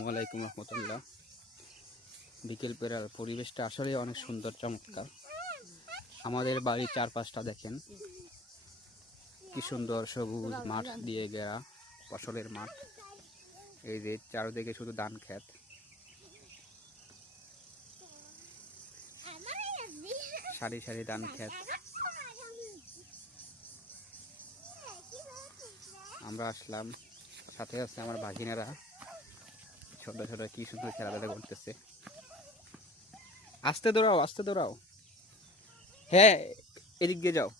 আসসালামু আলাইকুম রহমতুল্লাহ। বিকেল পেরার পরিবেশটা আসলে অনেক সুন্দর, চমৎকার। আমাদের বাড়ির চারপাশটা দেখেন কি সুন্দর, সবুজ মাঠ দিয়ে ঘেরা, ফসলের মাঠ। এই যে চারদিকে শুধু ধান ক্ষেত। সারি সারি ধান ক্ষেত। আমরা আসলাম, সাথে আছে আমার ভাগিনারা, ছোট ছোট কি সুন্দর খেলাধুলা করতেছে। আস্তে দৌড়াও, আস্তে দৌড়াও। হ্যাঁ, এদিক দিয়ে যাও।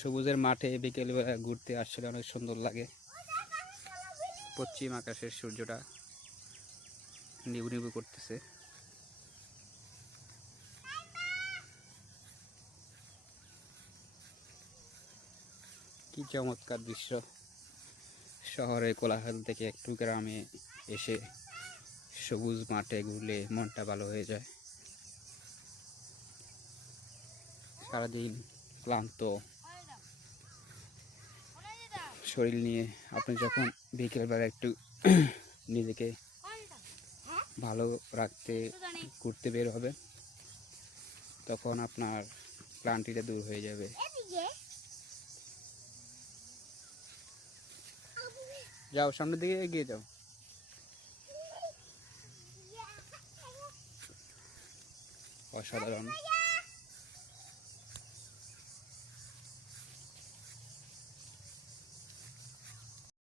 সবুজের মাঠে বিকেলবেলা ঘুরতে আসলে অনেক সুন্দর লাগে। পশ্চিম আকাশের সূর্যটা নিবু নিবু করতেছে। কি চমৎকার দৃশ্য। শহরের কোলাহল থেকে একটু গ্রামে এসে সবুজ মাঠে ঘুরলে মনটা ভালো হয়ে যায়। সারাদিন ক্লান্ত শরীর নিয়ে আপনি যখন বিকেলবেলা একটু নিজেকে ভালো রাখতে ঘুরতে বের হবে, তখন আপনার ক্লান্তিটা দূর হয়ে যাবে। যাও, সামনের দিকে এগিয়ে যাও। অসাধারণ।